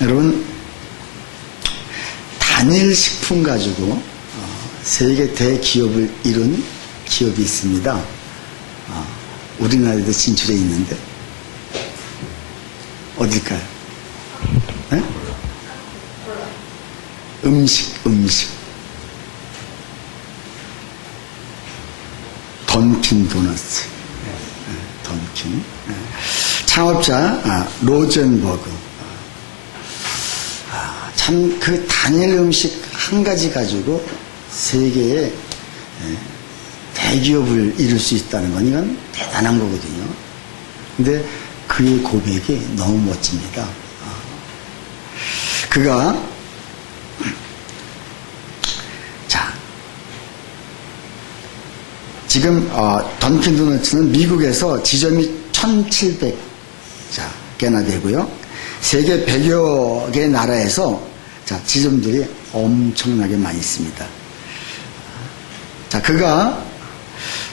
여러분, 단일 식품 가지고 세계 대기업을 이룬 기업이 있습니다. 우리나라에도 진출해 있는데 어딜까요? 네? 음식 던킨 도너츠. 던킨. 창업자 로젠버그. 참 그 단일 음식 한 가지 가지고 세계의 대기업을 이룰 수 있다는 건 이건 대단한 거거든요. 근데 그의 고백이 너무 멋집니다. 그가 지금 던킨 도너츠는 미국에서 지점이 1,700개나 되고요. 세계 100여 개 나라에서 지점들이 엄청나게 많이 있습니다. 그가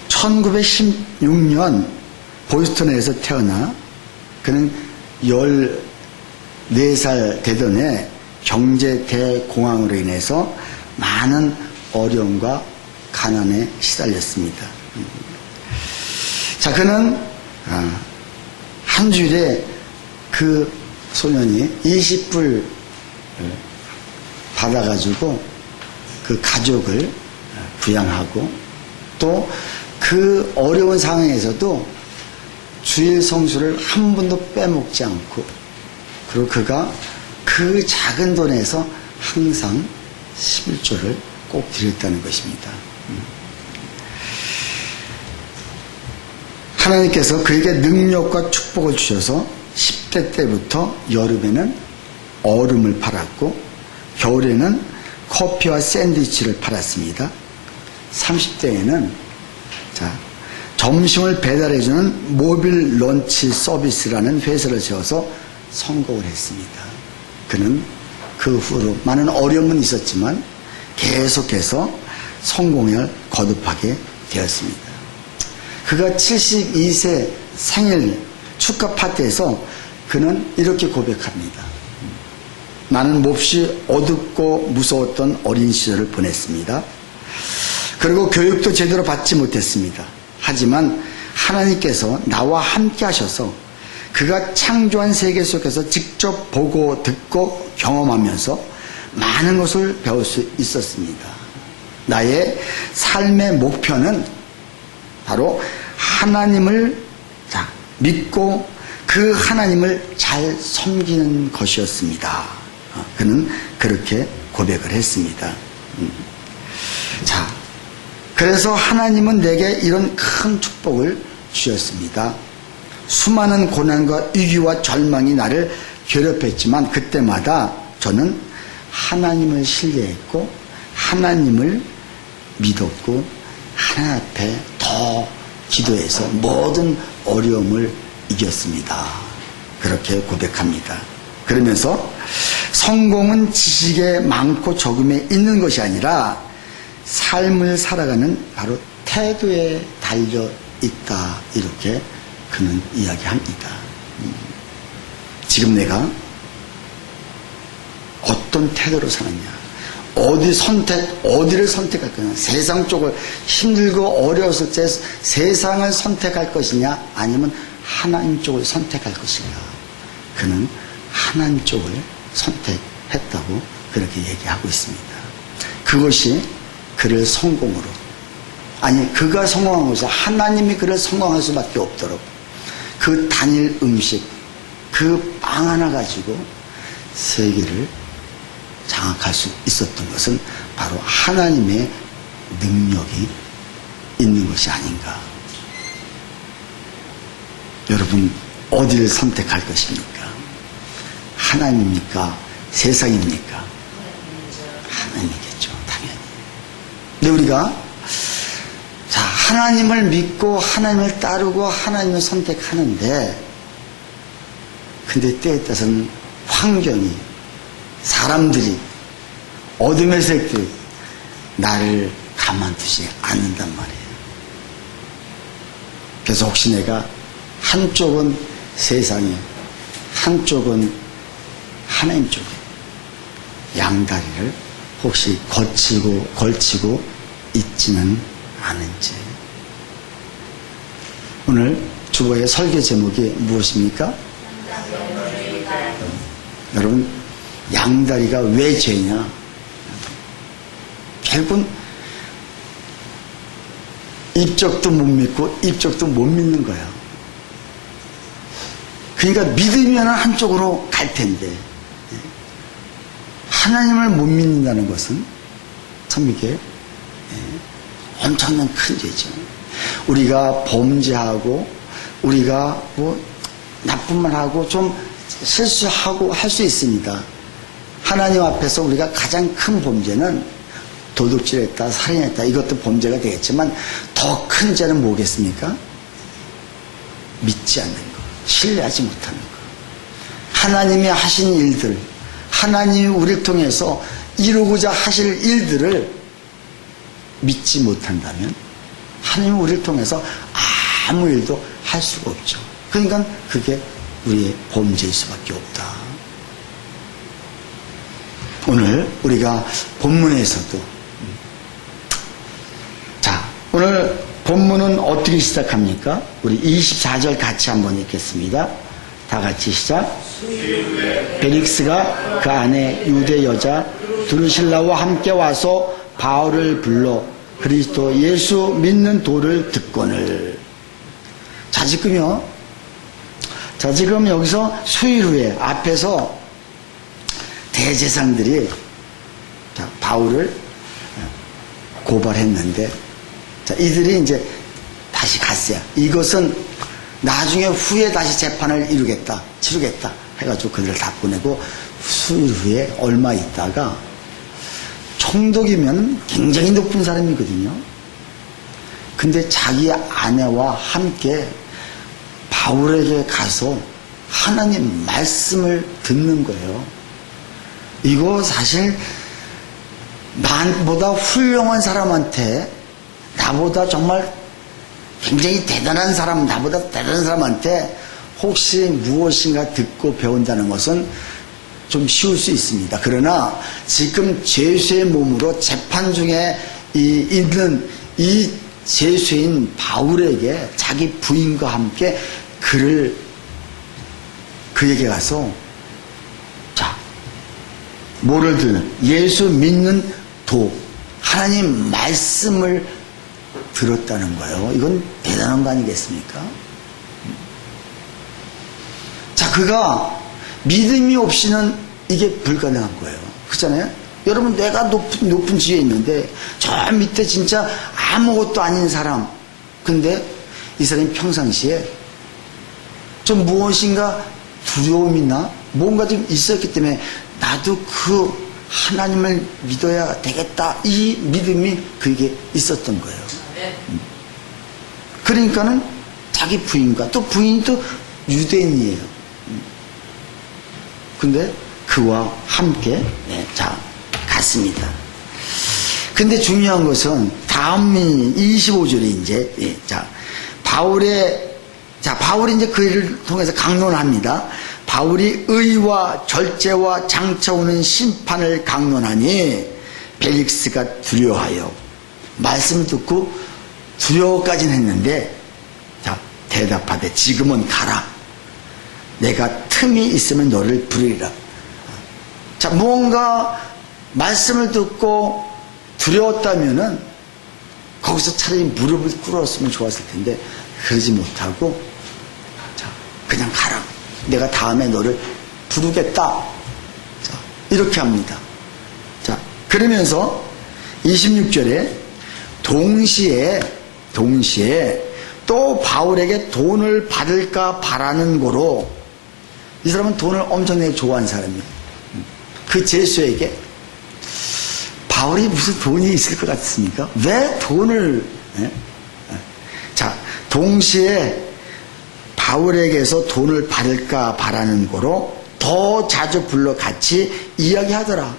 1916년 보스턴에서 태어나 그는 14살 되던 해 경제 대공황으로 인해서 많은 어려움과 가난에 시달렸습니다. 그는 한 주일에 그 소년이 20불 받아가지고 그 가족을 부양하고 또 그 어려운 상황에서도 주일 성수를 한 번도 빼먹지 않고 그리고 그가 그 작은 돈에서 항상 11조를 꼭 드렸다는 것입니다. 하나님께서 그에게 능력과 축복을 주셔서 10대 때부터 여름에는 얼음을 팔았고 겨울에는 커피와 샌드위치를 팔았습니다. 30대에는 점심을 배달해주는 모빌 런치 서비스라는 회사를 세워서 성공을 했습니다. 그는 그 후로 많은 어려움은 있었지만 계속해서 성공을 거듭하게 되었습니다. 그가 72세 생일 축하 파티에서 그는 이렇게 고백합니다. 나는 몹시 어둡고 무서웠던 어린 시절을 보냈습니다. 그리고 교육도 제대로 받지 못했습니다. 하지만 하나님께서 나와 함께 하셔서 그가 창조한 세계 속에서 직접 보고 듣고 경험하면서 많은 것을 배울 수 있었습니다. 나의 삶의 목표는 바로 하나님을 믿고 그 하나님을 잘 섬기는 것이었습니다. 그는 그렇게 고백을 했습니다. 그래서 하나님은 내게 이런 큰 축복을 주셨습니다. 수많은 고난과 위기와 절망이 나를 괴롭혔지만 그때마다 저는 하나님을 신뢰했고 하나님을 믿었고 하나님 앞에 더 기도해서 모든 어려움을 이겼습니다. 그렇게 고백합니다. 그러면서 성공은 지식에 많고 적음에 있는 것이 아니라 삶을 살아가는 바로 태도에 달려 있다. 이렇게 그는 이야기합니다. 지금 내가 어떤 태도로 사느냐, 어디를 선택할 거냐, 세상 쪽을 힘들고 어려웠을 때 세상을 선택할 것이냐, 아니면 하나님 쪽을 선택할 것인가. 그는 하나님 쪽을 선택했다고 그렇게 얘기하고 있습니다. 그것이 그를 성공으로, 그가 성공한 것이 하나님이 그를 성공할 수밖에 없도록 그 단일 음식, 그 빵 하나 가지고 세계를 장악할 수 있었던 것은 바로 하나님의 능력이 있는 것이 아닌가. 여러분, 어디를 선택할 것입니까? 하나님입니까? 세상입니까? 하나님이겠죠, 당연히. 근데 우리가 하나님을 믿고 하나님을 따르고 하나님을 선택하는데, 근데 때에 따라서는 환경이, 사람들이, 어둠의 세력들이 나를 가만두지 않는단 말이에요. 그래서 혹시 내가 한쪽은 세상에, 한쪽은 하나님 쪽에 양다리를 혹시 걸치고 있지는 않은지. 오늘 주보의 설교 제목이 무엇입니까? 여러분, 양다리가 왜 죄냐? 결국은 이쪽도 못 믿고 이쪽도 못 믿는 거예요. 그러니까 믿으면 한쪽으로 갈 텐데 하나님을 못 믿는다는 것은 참 이게 엄청난 큰 죄죠. 우리가 범죄하고 우리가 뭐 나쁜 말 하고 좀 실수하고 할 수 있습니다. 하나님 앞에서 우리가 가장 큰 범죄는 도둑질했다, 살인했다, 이것도 범죄가 되겠지만 더 큰 죄는 뭐겠습니까? 믿지 않는 것, 신뢰하지 못하는 것. 하나님이 하신 일들, 하나님이 우리를 통해서 이루고자 하실 일들을 믿지 못한다면 하나님이 우리를 통해서 아무 일도 할 수가 없죠. 그러니까 그게 우리의 범죄일 수밖에 없다. 오늘 우리가 본문에서도 자, 오늘 본문은 어떻게 시작합니까? 우리 24절 같이 한번 읽겠습니다. 다 같이 시작. 벨릭스가 그 안에 유대 여자 드루실라와 함께 와서 바울을 불러 그리스도 예수 믿는 도를 듣거늘. 자, 지금 여기서 수일 후에 앞에서 대제사장들이 바울을 고발했는데, 자, 이들이 이제 다시 갔어요. 이것은 나중에 후에 다시 재판을 치르겠다 해가지고 그들을 다 보내고 수일 후에 얼마 있다가 총독이면 굉장히 높은 사람이거든요. 근데 자기 아내와 함께 바울에게 가서 하나님 말씀을 듣는 거예요. 이거 사실 나보다 훌륭한 사람한테, 나보다 정말 굉장히 대단한 사람, 나보다 대단한 사람한테 혹시 무엇인가 듣고 배운다는 것은 좀 쉬울 수 있습니다. 그러나 지금 죄수의 몸으로 재판 중에 있는 이 죄수인 바울에게 자기 부인과 함께 그에게 가서 자, 뭐를 듣는? 예수 믿는 도, 하나님 말씀을 들었다는 거예요. 이건 대단한 거 아니겠습니까? 자, 그가 믿음이 없이는 이게 불가능한 거예요. 그렇잖아요? 여러분, 내가 높은 지위에 있는데 저 밑에 진짜 아무것도 아닌 사람, 근데 이 사람이 평상시에 좀 무엇인가 두려움이나 뭔가 좀 있었기 때문에 나도 그 하나님을 믿어야 되겠다, 이 믿음이 그에게 있었던 거예요. 그러니까는 자기 부인과, 또 부인이 또 유대인이에요. 근데 그와 함께 갔습니다. 근데 중요한 것은 다음 25절에 이제 바울이 이제 그 일을 통해서 강론을 합니다. 바울이 의와 절제와 장차 오는 심판을 강론하니 벨릭스가 두려워하여, 말씀을 듣고 두려워까지는 했는데, 자, 대답하되 지금은 가라. 내가 틈이 있으면 너를 부르리라. 자, 무언가 말씀을 듣고 두려웠다면은 거기서 차라리 무릎을 꿇었으면 좋았을 텐데 그러지 못하고, 자, 그냥 가라. 내가 다음에 너를 부르겠다. 자, 이렇게 합니다. 자, 그러면서 26절에 동시에 또 바울에게 돈을 받을까 바라는 거로, 이 사람은 돈을 엄청나게 좋아하는 사람이에요. 그 제수에게 바울이 무슨 돈이 있을 것 같습니까? 왜 돈을, 자, 동시에 바울에게서 돈을 받을까 바라는 거로 더 자주 불러 같이 이야기하더라.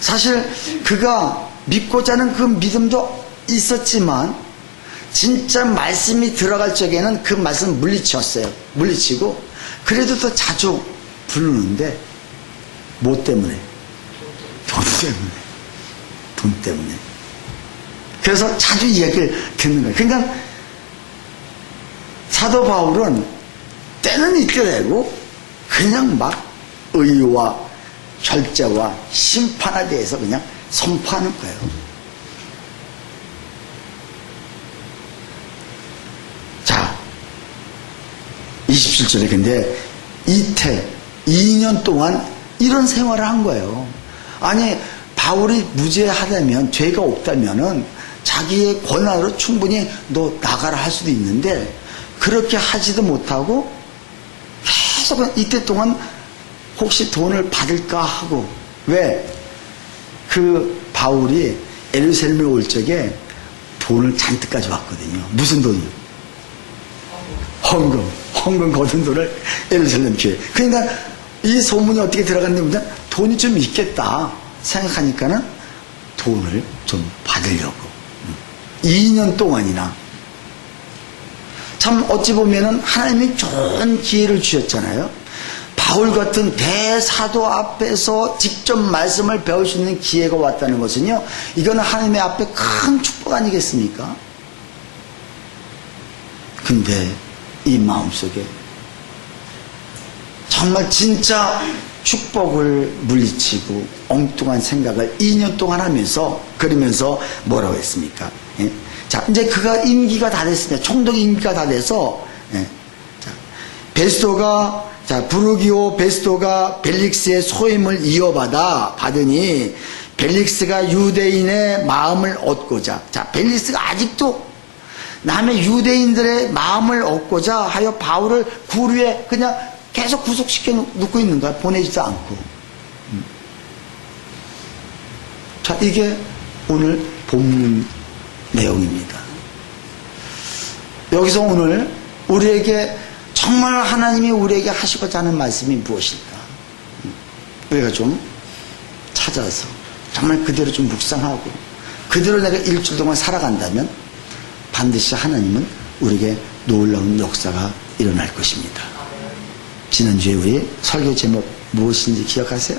사실 그가 믿고자 하는 그 믿음도 있었지만 진짜 말씀이 들어갈 적에는 그 말씀을 물리치고 그래도 더 자주 부르는데 뭐 때문에? 돈 때문에. 돈 때문에. 그래서 자주 이야기를 듣는 거예요. 그러니까 사도 바울은 때는 있더라도 그냥 막 의와 절제와 심판에 대해서 그냥 선포하는 거예요. 자, 27절에 근데 이태 2년 동안 이런 생활을 한 거예요. 아니 바울이 무죄하다면, 죄가 없다면은 자기의 권한으로 충분히 너 나가라 할 수도 있는데 그렇게 하지도 못하고 계속 이때 동안 혹시 돈을 받을까 하고. 왜? 그 바울이 예루살렘에 올 적에 돈을 잔뜩 가져왔거든요. 무슨 돈이요? 헌금 거둔 돈을 예루살렘 교회. 그러니까 이 소문이 어떻게 들어갔냐면 돈이 좀 있겠다 생각하니까는 돈을 좀 받으려고 2년 동안이나. 참 어찌 보면은 하나님이 좋은 기회를 주셨잖아요. 바울 같은 대사도 앞에서 직접 말씀을 배울 수 있는 기회가 왔다는 것은요, 이거는 하나님의 앞에 큰 축복 아니겠습니까? 근데 이 마음속에 정말 진짜 축복을 물리치고 엉뚱한 생각을 2년 동안 하면서, 그러면서 뭐라고 했습니까? 예? 자, 이제 그가 임기가 다 됐습니다. 총독 임기가 다 돼서, 예. 자, 베스도가, 자, 부르기오 베스도가 벨릭스의 소임을 받으니 벨릭스가 유대인의 마음을 얻고자, 자, 벨릭스가 아직도 남의 유대인들의 마음을 얻고자 하여 바울을 구류에 그냥 계속 구속시켜 놓고 있는 거야. 보내지도 않고. 자, 이게 오늘 본문 내용입니다. 여기서 오늘 우리에게 정말 하나님이 우리에게 하시고자 하는 말씀이 무엇일까? 우리가 좀 찾아서 정말 그대로 좀 묵상하고 그대로 내가 일주일 동안 살아간다면 반드시 하나님은 우리에게 놀라운 역사가 일어날 것입니다. 지난주에 우리 설교 제목 무엇인지 기억하세요?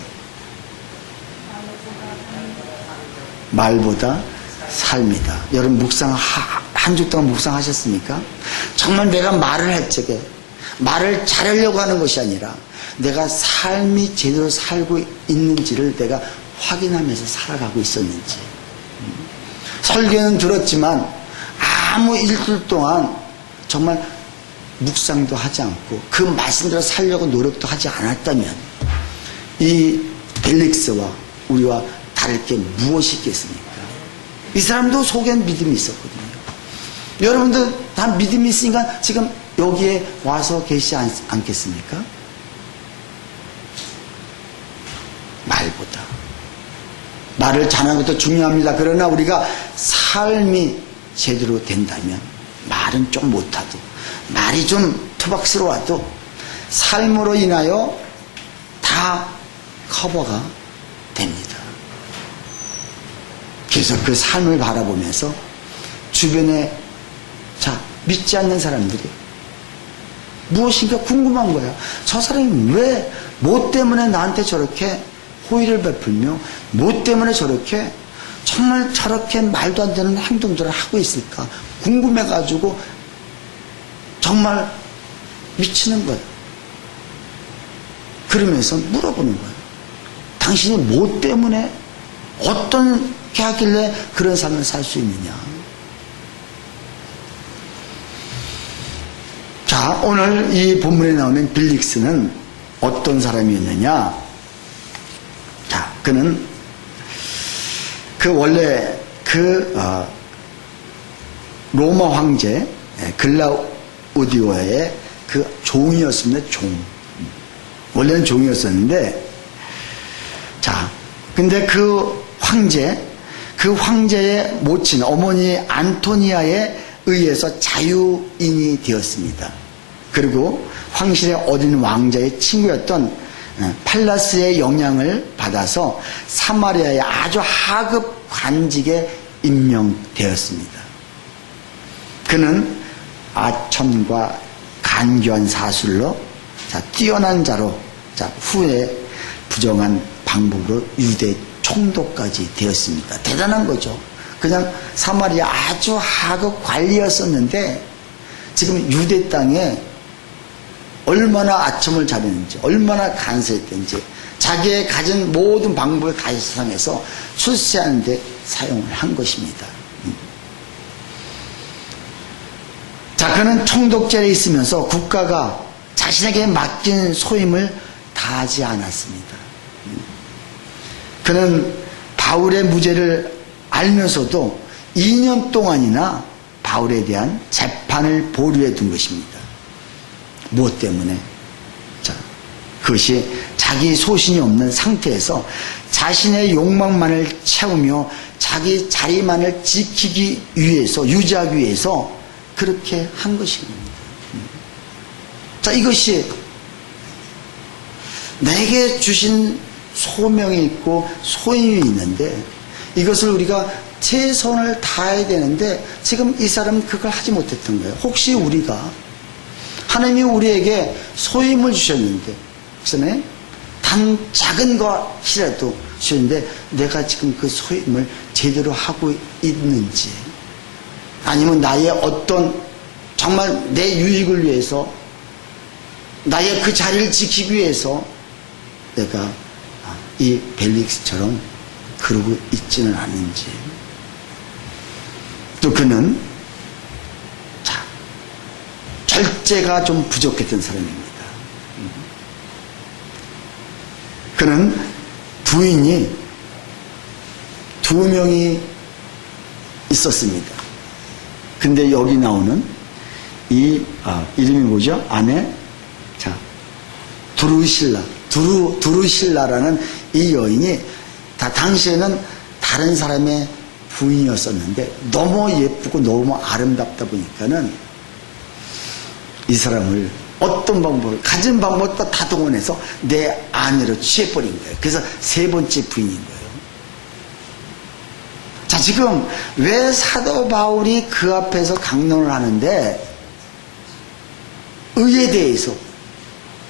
말보다 삶이다. 여러분 묵상 한 주 동안 묵상하셨습니까? 정말 내가 말을 할 적에 말을 잘하려고 하는 것이 아니라 내가 삶이 제대로 살고 있는지를 내가 확인하면서 살아가고 있었는지. 설교는 들었지만 아무 일주일 동안 정말 묵상도 하지 않고 그 말씀대로 살려고 노력도 하지 않았다면 이 벨릭스와 우리와 다를 게 무엇이 있겠습니까? 이 사람도 속엔 믿음이 있었거든요. 여러분도 다 믿음이 있으니까 지금 여기에 와서 계시지 않겠습니까? 말보다. 말을 잘하는 것도 중요합니다. 그러나 우리가 삶이 제대로 된다면 말은 좀 못하도, 말이 좀 투박스러워도 삶으로 인하여 다 커버가 됩니다. 그래서 그 삶을 바라보면서 주변에 믿지 않는 사람들이 무엇인가 궁금한 거야. 저 사람이 왜, 뭐 때문에 나한테 저렇게 호의를 베풀며 뭐 때문에 정말 저렇게 말도 안 되는 행동들을 하고 있을까 궁금해가지고 정말 미치는 거예요. 그러면서 물어보는 거예요. 당신이 뭐 때문에 어떻게 하길래 그런 삶을 살 수 있느냐. 자, 오늘 이 본문에 나오는 벨릭스는 어떤 사람이었느냐. 자, 그는 원래 로마 황제 글라우디오의 그 종이었습니다. 원래는 종이었었는데, 자, 근데 그 황제의 모친 어머니 안토니아에 의해서 자유인이 되었습니다. 그리고 황실에 어린 왕자의 친구였던 팔라스의 영향을 받아서 사마리아의 아주 하급 관직에 임명되었습니다. 그는 아첨과 간교한 사술로 뛰어난 자로 자, 후에 부정한 방법으로 유대 총독까지 되었습니다. 대단한 거죠. 그냥 사마리아 아주 하급 관리였었는데 지금 유대 땅에 얼마나 아첨을 잘했는지, 얼마나 간사했든지 자기의 가진 모든 방법을 다 사용해서 출세하는 데 사용을 한 것입니다. 자, 그는 총독제에 있으면서 국가가 자신에게 맡긴 소임을 다하지 않았습니다. 그는 바울의 무죄를 알면서도 2년 동안이나 바울에 대한 재판을 보류해 둔 것입니다. 무엇 때문에? 자, 그것이 자기 소신이 없는 상태에서 자신의 욕망만을 채우며 자기 자리만을 지키기 위해서, 유지하기 위해서 그렇게 한 것입니다. 자, 이것이 내게 주신 소명이 있고 소임이 있는데 이것을 우리가 최선을 다해야 되는데 지금 이 사람은 그걸 하지 못했던 거예요. 혹시 우리가 하나님이 우리에게 소임을 주셨는데 그다음에 단 작은 것이라도 주셨는데 내가 지금 그 소임을 제대로 하고 있는지 아니면 나의 어떤 정말 내 유익을 위해서 나의 그 자리를 지키기 위해서 내가 이 벨릭스처럼 그러고 있지는 않은지. 또 그는 절제가 좀 부족했던 사람입니다. 그는 부인이 2명이 있었습니다. 근데 여기 나오는 이 이름이 뭐죠? 아내 두루실라라는 이 여인이 당시에는 다른 사람의 부인이었었는데 너무 예쁘고 너무 아름답다 보니까는 이 사람을 어떤 방법을 가진 방법을 다 동원해서 내 아내로 취해버린 거예요. 그래서 3번째 부인인 거예요. 자, 지금 왜 사도 바울이 그 앞에서 강론을 하는데 의에 대해서,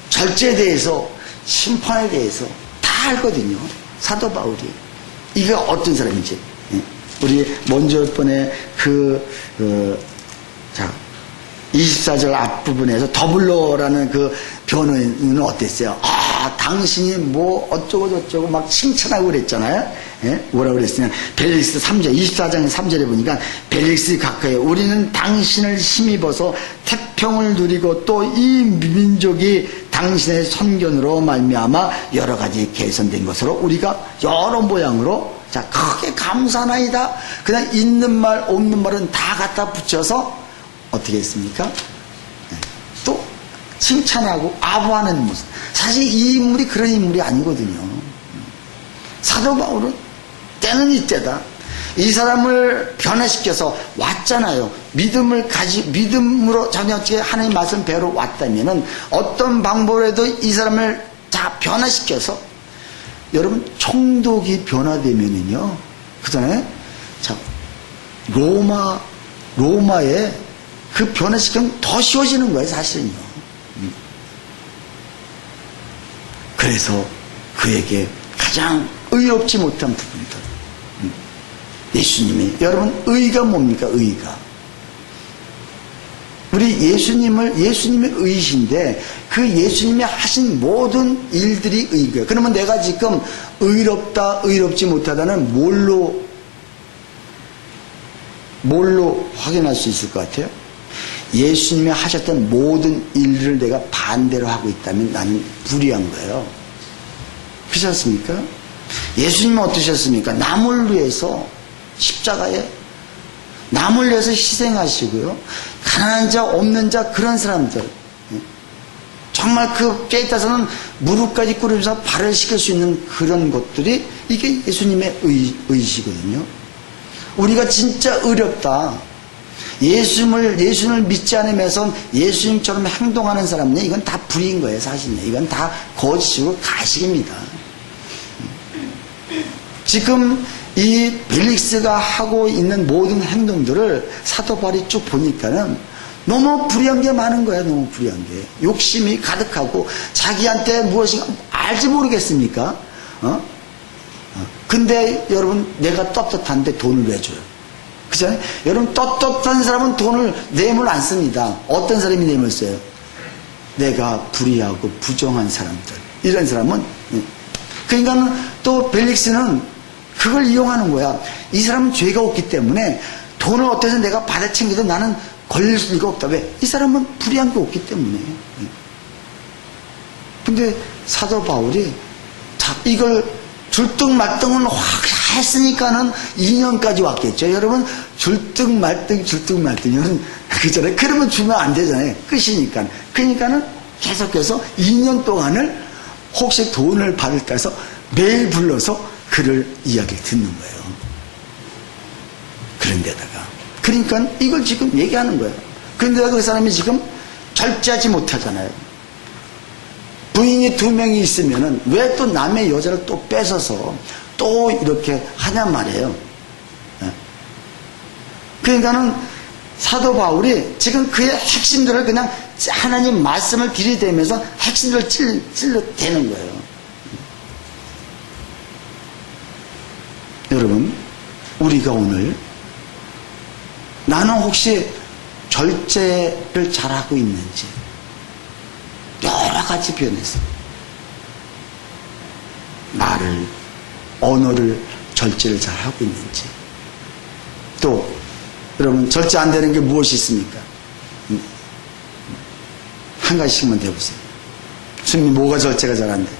절제에 대해서, 심판에 대해서 다 알거든요. 사도 바울이. 이게 어떤 사람인지. 우리 먼저 번에 24절 앞부분에서 더블러라는 그 변호인은 어땠어요? 당신이 뭐 어쩌고 저쩌고 막 칭찬하고 그랬잖아요. 예? 뭐라고 그랬으냐. 벨릭스 3절, 24장 3절에 보니까 벨릭스 각하여 우리는 당신을 힘입어서 태평을 누리고 또 이 민족이 당신의 선견으로 말미암아 여러 가지 개선된 것으로 우리가 여러 모양으로 자, 크게 감사나이다. 그냥 있는 말 없는 말은 다 갖다 붙여서 어떻게 했습니까? 또 칭찬하고 아부하는 모습. 사실 이 인물이 그런 인물이 아니거든요. 사도 바울은 때는 이때다. 이 사람을 변화시켜서 왔잖아요. 믿음으로 자녀에게 하나님 말씀 배우러 왔다면은 어떤 방법으로도 이 사람을 다 변화시켜서 여러분 총독이 변화되면은요. 그 전에 자 로마에 그 변화시키면 더 쉬워지는 거예요, 사실은요. 그래서 그에게 가장 의롭지 못한 부분들. 예수님이, 여러분, 의가 뭡니까, 의가? 우리 예수님의 의이신데 그 예수님이 하신 모든 일들이 의고요. 그러면 내가 지금 의롭다, 의롭지 못하다는 뭘로 확인할 수 있을 것 같아요? 예수님이 하셨던 모든 일들을 내가 반대로 하고 있다면 나는 불의한 거예요. 그렇지 않습니까? 예수님은 어떠셨습니까? 남을 위해서 십자가에 남을 위해서 희생하시고요. 가난한 자, 없는 자, 그런 사람들. 정말 그 깨있다서는 무릎까지 꿇으면서 발을 씻길 수 있는 그런 것들이 이게 예수님의 의시거든요. 우리가 진짜 의롭다. 예수님을 믿지 않으면서 예수님처럼 행동하는 사람은 이건 다 불의인 거예요, 사실은. 이건 다 거짓이고 가식입니다. 지금 이 벨릭스가 하고 있는 모든 행동들을 사도 바울이 쭉 보니까는 너무 불의한 게 많은 거야. 너무 불의한 게. 욕심이 가득하고 자기한테 무엇인가 알지 모르겠습니까? 근데 여러분 내가 떳떳한데 돈을 왜 줘요? 그죠? 여러분 떳떳한 사람은 돈을 뇌물 안 씁니다. 어떤 사람이 뇌물 써요? 내가 불의하고 부정한 사람들, 이런 사람은. 그러니까 또 벨릭스는 그걸 이용하는 거야. 이 사람은 죄가 없기 때문에 돈을 어때서 내가 받아 챙겨도 나는 걸릴 수가 없다. 왜? 이 사람은 불의한 게 없기 때문에. 근데 사도 바울이 이걸 줄등말등은 확 했으니까는 2년까지 왔겠죠. 여러분 줄등말등 여러분 그잖아요. 그러면 주면 안 되잖아요. 끝이니까. 그러니까는 계속해서 2년 동안을 혹시 돈을 받을까 해서 매일 불러서 그를 이야기를 듣는 거예요. 그런데다가 그러니까 이걸 지금 얘기하는 거예요. 그런데다가 그 사람이 지금 절제하지 못하잖아요. 부인이 2명이 있으면은 왜 또 남의 여자를 또 뺏어서 또 이렇게 하냔 말이에요. 그러니까는 사도 바울이 지금 그의 핵심들을 그냥 하나님 말씀을 들이대면서 핵심들을 찔러대는 거예요. 여러분, 우리가 오늘 나는 혹시 절제를 잘하고 있는지 여러 가지 변해서 말을, 언어를 절제를 잘하고 있는지, 또 여러분 절제 안 되는 게 무엇이 있습니까? 한 가지씩만 대보세요. 주님 뭐가 절제가 잘 안 돼?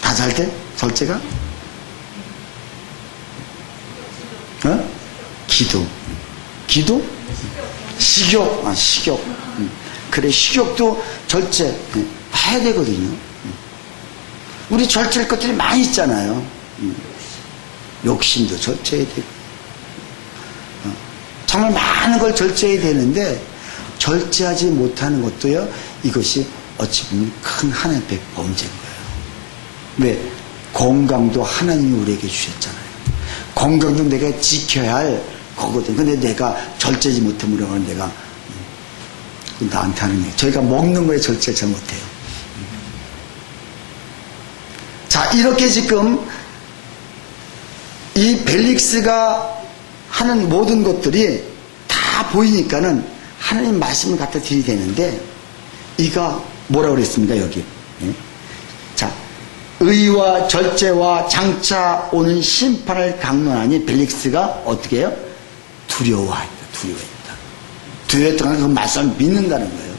다 잘 돼? 절제가? 기도. 기도? 식욕. 식욕. 그래, 식욕도 절제 해야 되거든요. 우리 절제할 것들이 많이 있잖아요. 욕심도 절제해야 되고. 정말 많은 걸 절제해야 되는데 절제하지 못하는 것도요, 이것이 어찌 보면 큰 하나님 앞에 범죄인 거예요. 왜? 건강도 하나님이 우리에게 주셨잖아요. 건강도 내가 지켜야 할 거거든. 근데 내가 절제하지 못하면 내가 나한테 하는 얘기. 저희가 먹는 거에 절제를 잘 못해요. 자, 이렇게 지금 이 벨릭스가 하는 모든 것들이 다 보이니까는 하나님 말씀을 갖다 들이대는데, 이가 뭐라고 그랬습니까, 여기? 자, 의와 절제와 장차 오는 심판을 강론하니 벨릭스가 어떻게 해요? 두려워했다. 두려워했던 건 그 말씀을 믿는다는 거예요.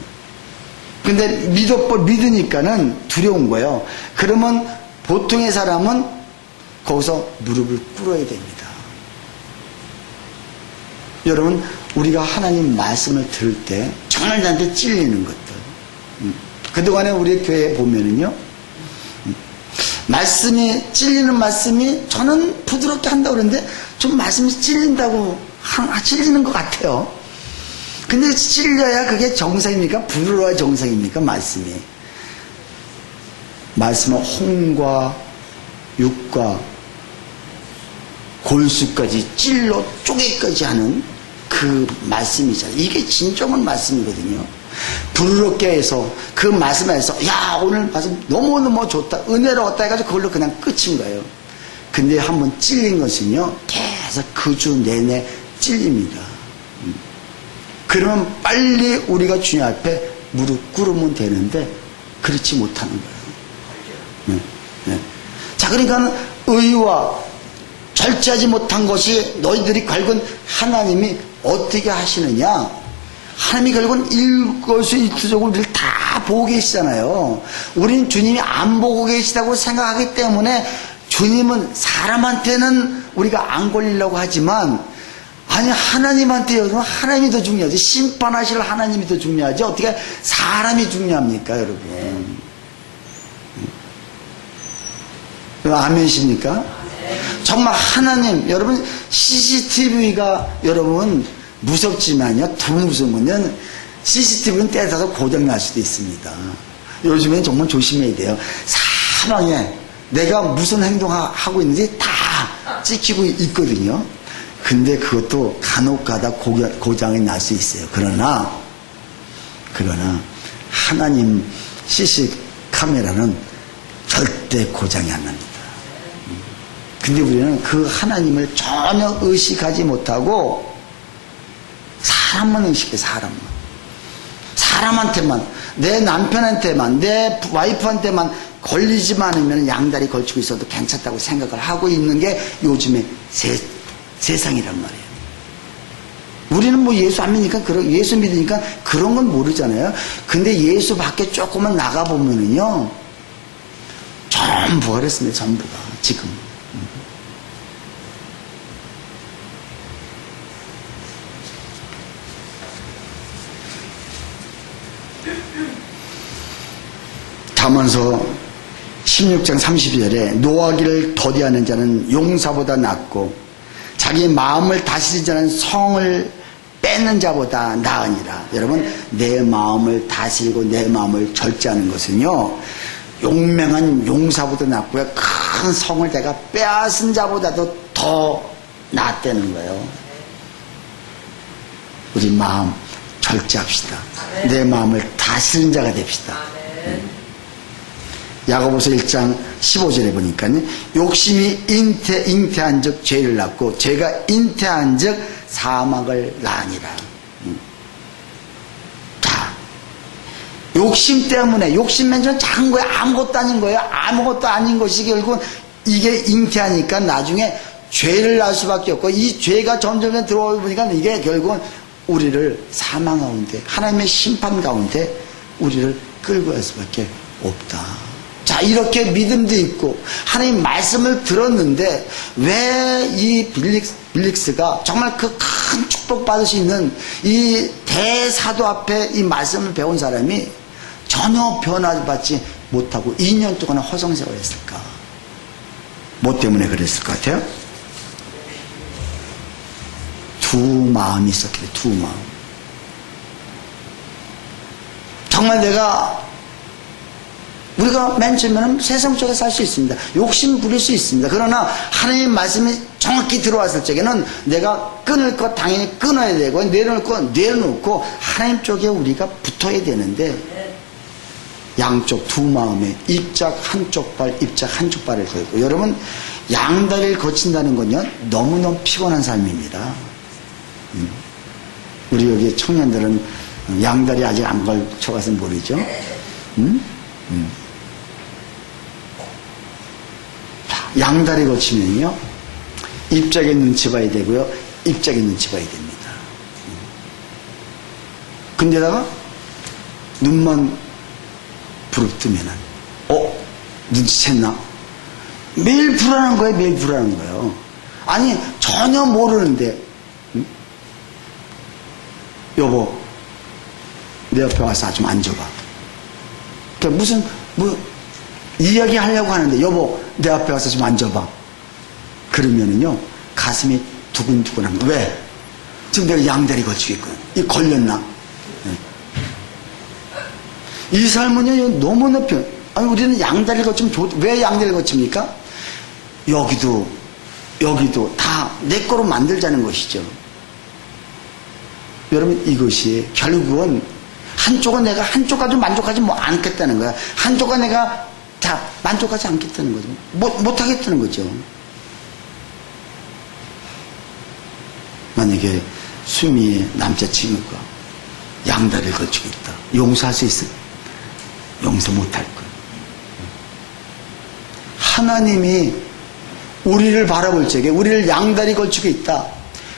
근데 믿으니까는 두려운 거예요. 그러면 보통의 사람은 거기서 무릎을 꿇어야 됩니다. 여러분, 우리가 하나님 말씀을 들을 때 정말 나한테 찔리는 것들. 그동안에 우리 교회에 보면은요, 말씀이, 찔리는 말씀이 저는 부드럽게 한다고 그러는데 좀 말씀이 찔린다고, 찔리는 것 같아요. 근데 찔려야 그게 정상입니까? 부드러워야 정상입니까? 말씀이. 말씀은 홍과 육과 골수까지 찔러 쪼개까지 하는 그 말씀이잖아요. 이게 진정한 말씀이거든요. 부드럽게 해서 그 말씀에서 야, 오늘 말씀 너무너무 좋다, 은혜로웠다 해가지고 그걸로 그냥 끝인 거예요. 근데 한번 찔린 것은요, 계속 그 주 내내 찔립니다. 그러면 빨리 우리가 주님 앞에 무릎 꿇으면 되는데 그렇지 못하는 거예요. 자, 그러니까 의와 절제하지 못한 것이 너희들이 결국은 하나님이 어떻게 하시느냐? 하나님이 결국은 일거수일투족을 우리를 다 보고 계시잖아요. 우리는 주님이 안 보고 계시다고 생각하기 때문에 주님은 사람한테는 우리가 안 걸리려고 하지만, 아니, 하나님한테 여러분, 하나님이 더 중요하지. 심판하실 하나님이 더 중요하지. 어떻게 사람이 중요합니까, 여러분? 아멘이십니까? 정말 하나님, 여러분, CCTV가 여러분 무섭지만요, 더 무서운 건요, CCTV는 떼서 고장날 수도 있습니다. 요즘엔 정말 조심해야 돼요. 사방에 내가 무슨 행동하고 있는지 다 찍히고 있거든요. 근데 그것도 간혹가다 고장이 날 수 있어요. 그러나 하나님 CC 카메라는 절대 고장이 안 납니다. 근데 우리는 그 하나님을 전혀 의식하지 못하고 사람만 의식해. 사람한테만, 내 남편한테만, 내 와이프한테만 걸리지만 않으면 양다리 걸치고 있어도 괜찮다고 생각을 하고 있는 게 요즘의 세상이란 말이에요. 우리는 뭐 예수 안 믿으니까, 예수 믿으니까 그런 건 모르잖아요. 근데 예수 밖에 조금만 나가보면은요, 전부가 그랬습니다. 전부가. 지금. 잠언서 16장 32절에 노하기를 더디하는 자는 용사보다 낫고 자기 마음을 다스리는 자는 성을 뺏는 자보다 나으니라. 여러분, 내 마음을 다스리고 내 마음을 절제하는 것은요, 용맹한 용사보다 낫고요, 큰 성을 내가 빼앗은 자보다도 더 낫다는 거예요. 우리 마음 절제합시다. 내 마음을 다스리는 자가 됩시다. 야고보서 1장 15절에 보니까 욕심이 잉태한 즉 죄를 낳고 죄가 잉태한 즉 사망을 낳으니라. 자, 욕심 때문에, 욕심은 좀 작은 거야, 아무것도 아닌 거예요. 아무것도 아닌 것이 결국은 이게 잉태하니까 나중에 죄를 낳을 수밖에 없고, 이 죄가 점점 들어오다 보니까 이게 결국은 우리를 사망 가운데, 하나님의 심판 가운데 우리를 끌고 갈 수밖에 없다. 자, 이렇게 믿음도 있고 하나님 말씀을 들었는데 왜 이 빌릭스가 정말 그 큰 축복받을 수 있는 이 대사도 앞에 이 말씀을 배운 사람이 전혀 변화받지 못하고 2년 동안 허송세월을 했을까? 뭐 때문에 그랬을 것 같아요? 두 마음이 있었기 때문에. 두 마음. 정말 우리가 맨 처음에는 세상 속에 살 수 있습니다. 욕심 부릴 수 있습니다. 그러나 하나님의 말씀이 정확히 들어왔을 적에는 내가 끊을 것 당연히 끊어야 되고, 내려놓을 것 내려놓고 하나님 쪽에 우리가 붙어야 되는데, 양쪽 두 마음에 입작 한쪽 발, 입작 한쪽 발을 걸고, 여러분, 양다리를 거친다는 건요, 너무너무 피곤한 삶입니다. 우리 여기 청년들은 양다리 아직 안 걸쳐가서 모르죠? 양다리 거치면요, 입자에 눈치 봐야 되고요, 입자에 눈치 봐야 됩니다. 근데다가 눈만 부릅뜨면은 눈치챘나? 매일 불안한 거예요. 매일 불안한 거예요. 아니, 전혀 모르는데, 여보, 내 옆에 와서 좀 앉아봐. 그러니까 이야기 하려고 하는데, 여보, 내 앞에 와서 좀 앉아봐. 그러면은요, 가슴이 두근두근한 거. 왜? 지금 내가 양다리 걸치고 있거든. 이 걸렸나? 네. 이 삶은요, 너무나 아니, 우리는 양다리 걸치면 왜 양다리 걸칩니까? 여기도 다 내 거로 만들자는 것이죠. 여러분, 이것이 결국은 한쪽은 내가 한쪽 가지고 만족하지 않겠다는 거야. 한쪽은 내가 만족하지 않겠다는 거죠. 못하겠다는 거죠. 만약에 수미의 남자친구가 양다리를 걸치고 있다. 용서할 수 있어요? 용서 못할 거예요. 하나님이 우리를 바라볼 적에 우리를 양다리 걸치고 있다.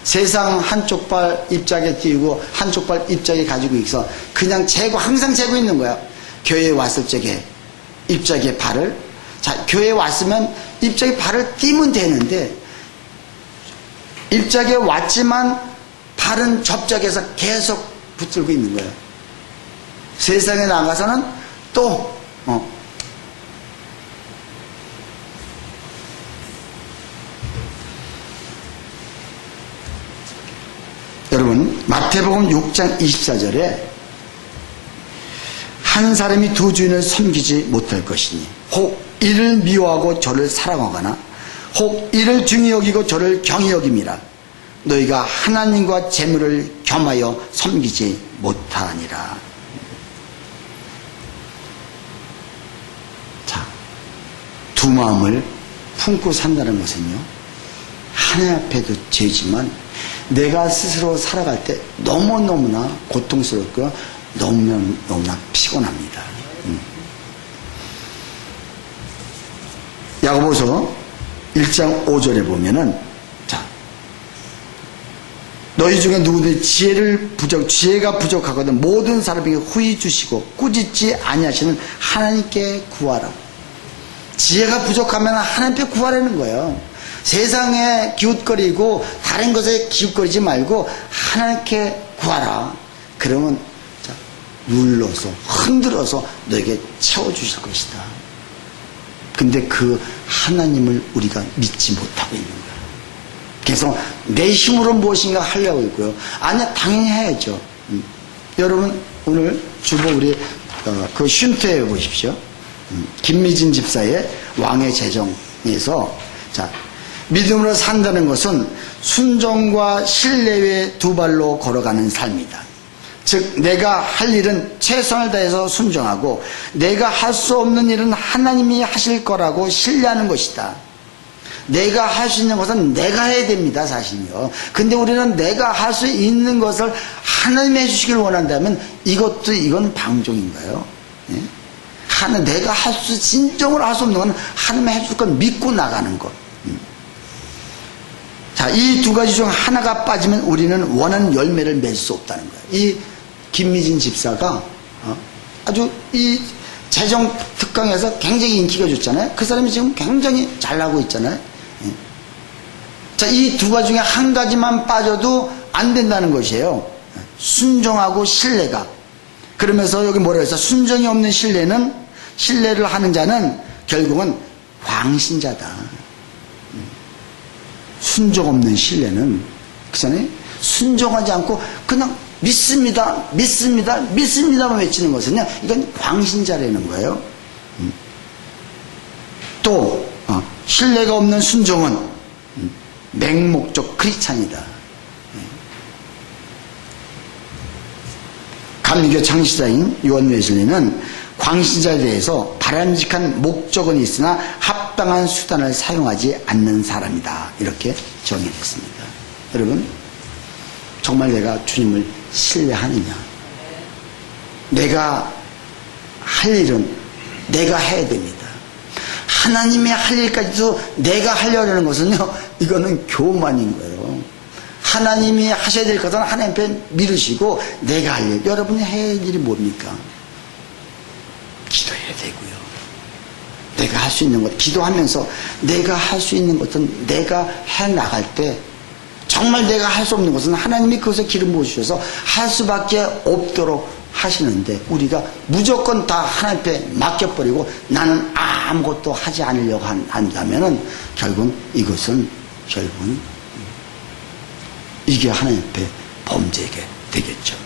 세상 한쪽 발 입자에 띄우고 한쪽 발 입자에 가지고 있어. 그냥 항상 재고 있는 거야. 교회에 왔을 적에 입자에 발을, 교회에 왔으면 입자에 발을 띄면 되는데, 입자에 왔지만 발은 접짝에서 계속 붙들고 있는 거예요. 세상에 나가서는 또 여러분, 마태복음 6장 24절에 한 사람이 두 주인을 섬기지 못할 것이니 혹 이를 미워하고 저를 사랑하거나 혹 이를 중히 여기고 저를 경히 여김이라. 너희가 하나님과 재물을 겸하여 섬기지 못하니라. 자, 두 마음을 품고 산다는 것은요, 하나님 앞에도 죄지만 내가 스스로 살아갈 때 너무너무나 고통스럽고 너무나 피곤합니다. 야고보서 1장 5절에 보면은, 자, 너희 중에 누구든지 지혜가 부족하거든 모든 사람에게 후히 주시고 꾸짖지 아니하시는 하나님께 구하라. 지혜가 부족하면 하나님께 구하라는 거예요. 세상에 기웃거리고 다른 것에 기웃거리지 말고 하나님께 구하라. 그러면 자, 눌러서 흔들어서 너에게 채워주실 것이다. 근데 그 하나님을 우리가 믿지 못하고 있는 거예요. 그래서 내 힘으로 무엇인가 하려고 있고요. 아니야, 당연히 해야죠. 여러분 오늘 주보 우리 그 쉼터에 보십시오. 김미진 집사의 왕의 재정에서, 자, 믿음으로 산다는 것은 순종과 신뢰의 두 발로 걸어가는 삶이다. 즉 내가 할 일은 최선을 다해서 순종하고 내가 할 수 없는 일은 하나님이 하실 거라고 신뢰하는 것이다. 내가 할 수 있는 것은 내가 해야 됩니다, 사실요. 근데 우리는 내가 할 수 있는 것을 하나님이 해주시길 원한다면 이건 방종인가요? 예? 내가 진정으로 할 수 없는 건 하나님이 해줄 건 믿고 나가는 것. 자, 이 두 가지 중 하나가 빠지면 우리는 원하는 열매를 맺을 수 없다는 거예요. 이 김미진 집사가 아주 이 재정 특강에서 굉장히 인기가 좋잖아요. 그 사람이 지금 굉장히 잘 나고 있잖아요. 자, 이 두 가지 중에 한 가지만 빠져도 안 된다는 것이에요. 순종하고 신뢰가. 그러면서 여기 뭐라 했어? 순종이 없는 신뢰를 하는 자는 결국은 광신자다. 순종 없는 신뢰는, 그잖아요. 순종하지 않고 그냥 믿습니다만 외치는 것은요, 이건 광신자라는 거예요. 또 신뢰가 없는 순종은 맹목적 크리스찬이다. 감리교 창시자인 요한 웨슬리는 광신자에 대해서 바람직한 목적은 있으나 합당한 수단을 사용하지 않는 사람이다, 이렇게 정의했습니다. 여러분, 정말 내가 주님을 신뢰하느냐? 내가 할 일은 내가 해야 됩니다. 하나님의 할 일까지도 내가 하려는 것은요, 이거는 교만인 거예요. 하나님이 하셔야 될 것은 하나님 앞에 미루시고 내가 할 일, 여러분이 해야 할 일이 뭡니까? 기도해야 되고요. 내가 할 수 있는 것, 기도하면서 내가 할 수 있는 것은 내가 해 나갈 때, 정말 내가 할 수 없는 것은 하나님이 그것에 기름 부어주셔서 할 수밖에 없도록 하시는데, 우리가 무조건 다 하나님 앞에 맡겨버리고 나는 아무것도 하지 않으려고 한다면은 결국은 이게 하나님 앞에 범죄가 되겠죠.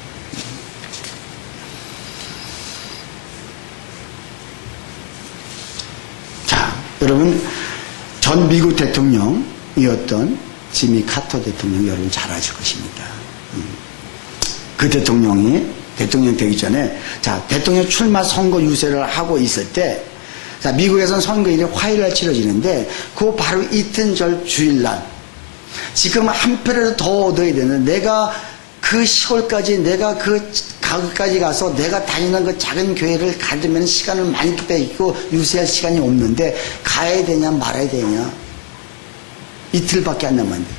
자, 여러분, 전 미국 대통령이었던 지미 카터 대통령 여러분 잘 아실 것입니다. 그 대통령이 대통령 되기 전에, 자, 대통령 출마 선거 유세를 하고 있을 때, 자, 미국에서는 선거일이 화요일날 치러지는데 그 바로 이튿절 주일날, 지금 한 표라도 더 얻어야 되는데 내가 그 시골까지, 내가 그 가까지 가서 내가 다니는 그 작은 교회를 가려면 시간을 많이 빼고 유세할 시간이 없는데 가야 되냐 말아야 되냐, 이틀밖에 안 남았는데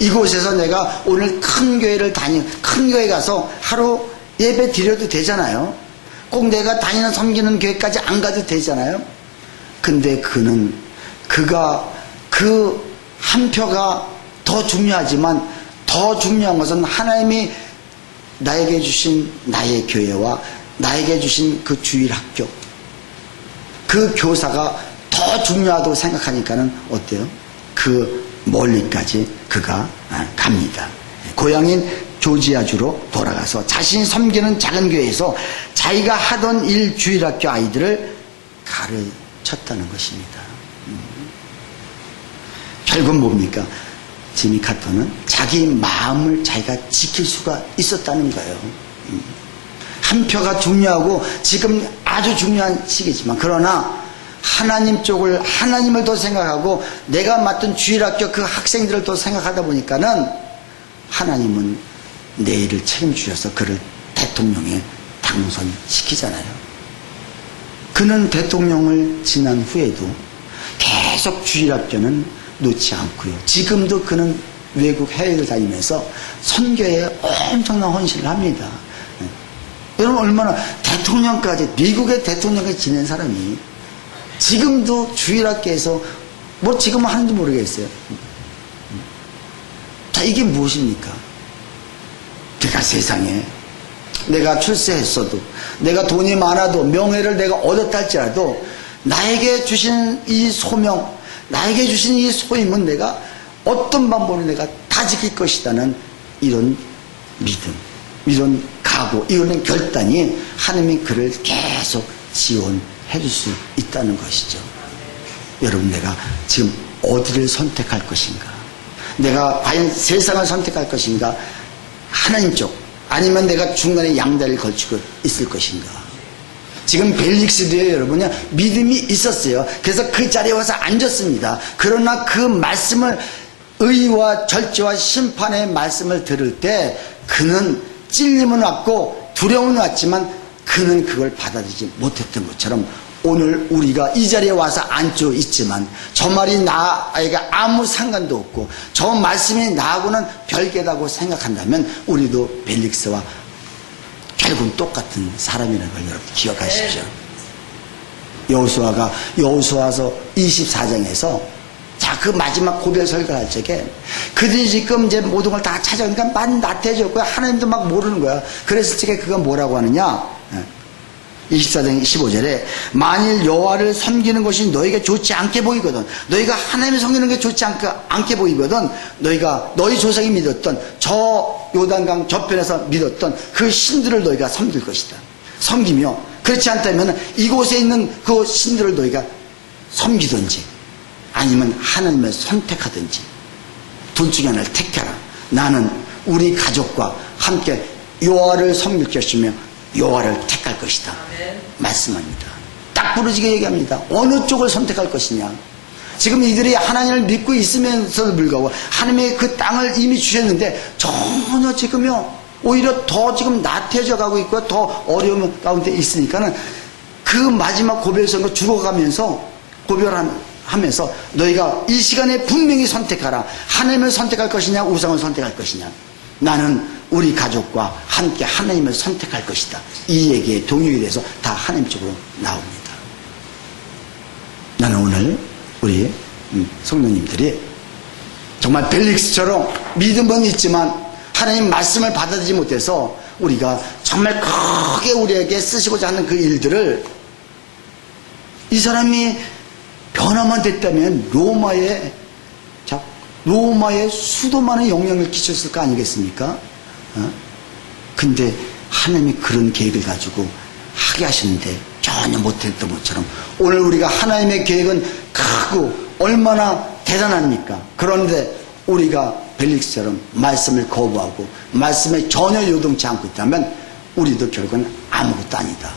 이곳에서 내가 오늘 큰 교회 가서 하루 예배 드려도 되잖아요. 꼭 내가 다니는 섬기는 교회까지 안 가도 되잖아요. 근데 그가 그 한 표가 더 중요하지만 더 중요한 것은 하나님이 나에게 주신 나의 교회와 나에게 주신 그 주일학교, 그 교사가 더 중요하다고 생각하니까는 어때요? 그 멀리까지 그가 갑니다. 고향인 조지아주로 돌아가서 자신이 섬기는 작은 교회에서 자기가 하던 일 주일학교 아이들을 가르쳤다는 것입니다. 결국 뭡니까? 지미 카터는 자기 마음을 자기가 지킬 수가 있었다는 거예요. 한 표가 중요하고 지금 아주 중요한 시기지만, 그러나 하나님 쪽을, 하나님을 더 생각하고 내가 맡은 주일학교 그 학생들을 더 생각하다 보니까는 하나님은 내일을 책임주셔서 그를 대통령에 당선시키잖아요. 그는 대통령을 지난 후에도 계속 주일학교는 놓지 않고요. 지금도 그는 외국 해외를 다니면서 선교에 엄청난 헌신을 합니다. 여러분, 얼마나 대통령까지, 미국의 대통령까지 지낸 사람이 지금도 주일학교에서 뭐 지금 하는지 모르겠어요. 자, 이게 무엇입니까? 내가 세상에 내가 출세했어도, 내가 돈이 많아도, 명예를 내가 얻었다 할지라도 나에게 주신 이 소명, 나에게 주신 이 소임은 내가 어떤 방법으로 내가 다 지킬 것이라는 이런 믿음, 이런 각오, 이런 결단이 하나님이 그를 계속 지원해 줄 수 있다는 것이죠. 여러분, 내가 지금 어디를 선택할 것인가? 내가 과연 세상을 선택할 것인가? 하나님 쪽, 아니면 내가 중간에 양다리를 걸치고 있을 것인가? 지금 벨릭스도에 여러분이 믿음이 있었어요. 그래서 그 자리에 와서 앉았습니다. 그러나 그 말씀을, 의와 절제와 심판의 말씀을 들을 때 그는 찔림은 왔고 두려움은 왔지만 그는 그걸 받아들이지 못했던 것처럼, 오늘 우리가 이 자리에 와서 앉아 있지만 저 말이 나에게 아무 상관도 없고 저 말씀이 나하고는 별개라고 생각한다면 우리도 벨릭스와 결국은 똑같은 사람이라는 걸 여러분 기억하십시오. 여호수아가 여호수아서 24장에서 자, 그 마지막 고별 설교할 적에 그들이 지금 이제 모든 걸 다 찾아오니까 많이 나태해졌고요. 하나님도 막 모르는 거야. 그랬을 적에 그가 뭐라고 하느냐? 24장 15절에 만일 여호와를 섬기는 것이 너희에게 좋지 않게 보이거든, 너희가 하나님을 섬기는 게 좋지 않게 보이거든, 너희가 너희 조상이 믿었던 저 요단강 저편에서 믿었던 그 신들을 너희가 섬길 것이다. 섬기며 그렇지 않다면 이곳에 있는 그 신들을 너희가 섬기든지 아니면 하나님을 선택하든지 둘 중에 하나를 택하라. 나는 우리 가족과 함께 여호와를 섬길 것이며 여호와를 택할 것이다. 말씀합니다. 딱 부러지게 얘기합니다. 어느 쪽을 선택할 것이냐. 지금 이들이 하나님을 믿고 있으면서도 불구하고 하나님의 그 땅을 이미 주셨는데 전혀 지금요 오히려 더 지금 나태해져 가고 있고 더 어려움 가운데 있으니까는 그 마지막 고별선거 죽어가면서 고별하면서 너희가 이 시간에 분명히 선택하라. 하나님을 선택할 것이냐 우상을 선택할 것이냐. 나는 우리 가족과 함께 하나님을 선택할 것이다. 이 얘기에 동의에 대해서 다 하나님 쪽으로 나옵니다. 나는 오늘 우리 성도님들이 정말 벨릭스처럼 믿음은 있지만 하나님 말씀을 받아들이지 못해서 우리가 정말 크게 우리에게 쓰시고자 하는 그 일들을, 이 사람이 변화만 됐다면 로마의 수도만의 영향을 끼쳤을 거 아니겠습니까? 근데 하나님이 그런 계획을 가지고 하게 하시는데 전혀 못했던 것처럼 오늘 우리가 하나님의 계획은 크고 얼마나 대단합니까? 그런데 우리가 벨릭스처럼 말씀을 거부하고 말씀에 전혀 요동치 않고 있다면 우리도 결국은 아무것도 아니다.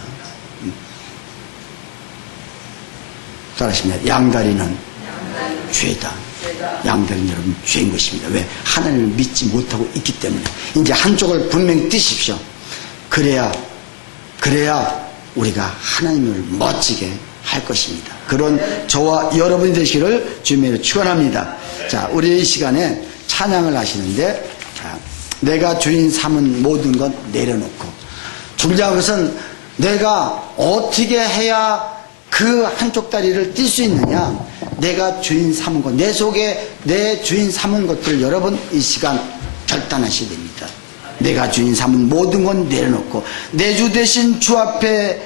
따라하시면 양다리는 죄다. 양다리는 여러분 죄인 것입니다. 왜? 하나님을 믿지 못하고 있기 때문에. 이제 한쪽을 분명히 뜨십시오. 그래야 우리가 하나님을 멋지게 할 것입니다. 그런 저와 여러분이 되시기를 주님으로 축원합니다. 자, 우리 이 시간에 찬양을 하시는데, 내가 주인 삼은 모든 것 내려놓고, 중요한 것은 내가 어떻게 해야 그 한쪽 다리를 뛸 수 있느냐. 내가 주인 삼은 것, 내 속에 내 주인 삼은 것들 여러분 이 시간 결단하셔야 됩니다. 내가 주인 삼은 모든 건 내려놓고 내 주 대신 주 앞에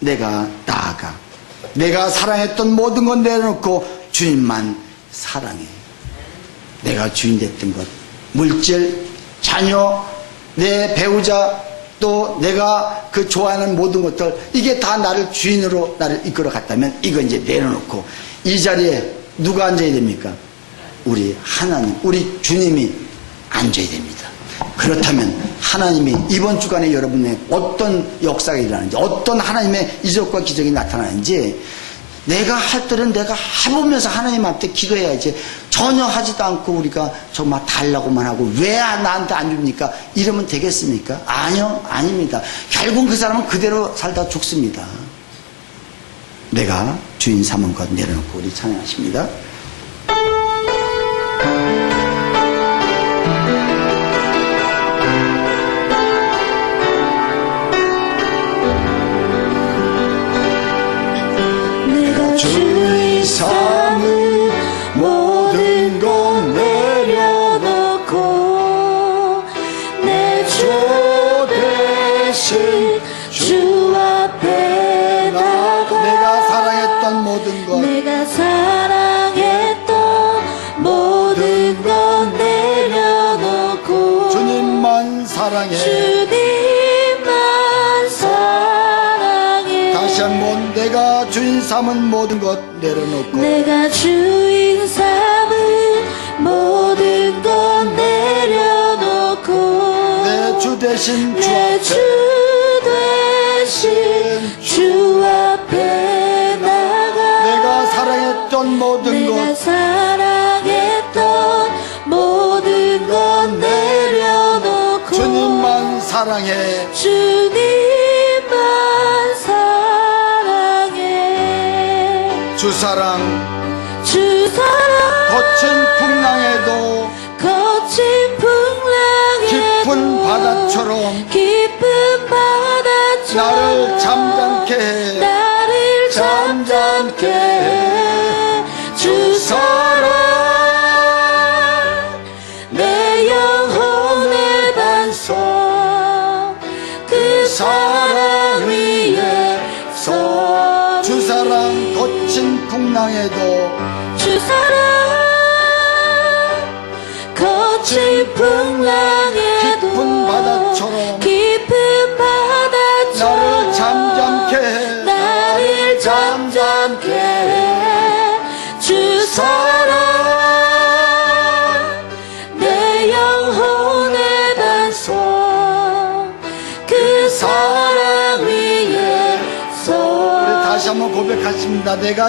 내가 나아가 내가 사랑했던 모든 건 내려놓고 주님만 사랑해. 내가 주인 됐던 것, 물질, 자녀, 내 배우자, 또 내가 그 좋아하는 모든 것들, 이게 다 나를 주인으로 나를 이끌어 갔다면 이거 이제 내려놓고 이 자리에 누가 앉아야 됩니까? 우리 하나님, 우리 주님이 앉아야 됩니다. 그렇다면 하나님이 이번 주간에 여러분의 어떤 역사가 일어나는지, 어떤 하나님의 이적과 기적이 나타나는지, 내가 할 때는 내가 해보면서 하나님 앞에 기도해야지, 전혀 하지도 않고 우리가 정말 달라고만 하고 왜 나한테 안 줍니까? 이러면 되겠습니까? 아니요, 아닙니다. 결국 그 사람은 그대로 살다 죽습니다. 내가 주인 삼은 것 내려놓고 우리 찬양하십니다. 내가 주인 삼은 모든 것 내려놓고 내 주 대신 주 앞에 나가 내가 사랑했던 모든 것, 내가 사랑했던 모든 것 내려놓고 주님만 사랑해. 주님만 사랑해. 다시 한번 내가 주인 삼은 모든 것 내려놓고 내가 주인 삼은 모든 것 내려놓고 내 주 대신 주 내 주 앞에 대신 주 앞에 나가 내가 사랑했던 모든 내가 것 사랑했던 모든 것 내려놓고 주님만 사랑해. 주님만 사랑해. 주 사랑 주 사랑 거친 풍랑에도 거친 풍랑에도 깊은 바다처럼 깊은 바다처럼 나를 잠잠케 해. 나를 잠잠케 해. 주 사랑 내 영혼의 반석 그 사랑 위에 서 주 사랑 거친 풍랑에도 주 사랑 거친 풍랑에도 깊은 바다처럼 깊은 바다처럼 나를 잠잠케 해. 나를 잠잠케 해. 주 사랑 내 영혼의 반석 그 사랑 위에 서 우리 다시 한번 고백하십니다. 내가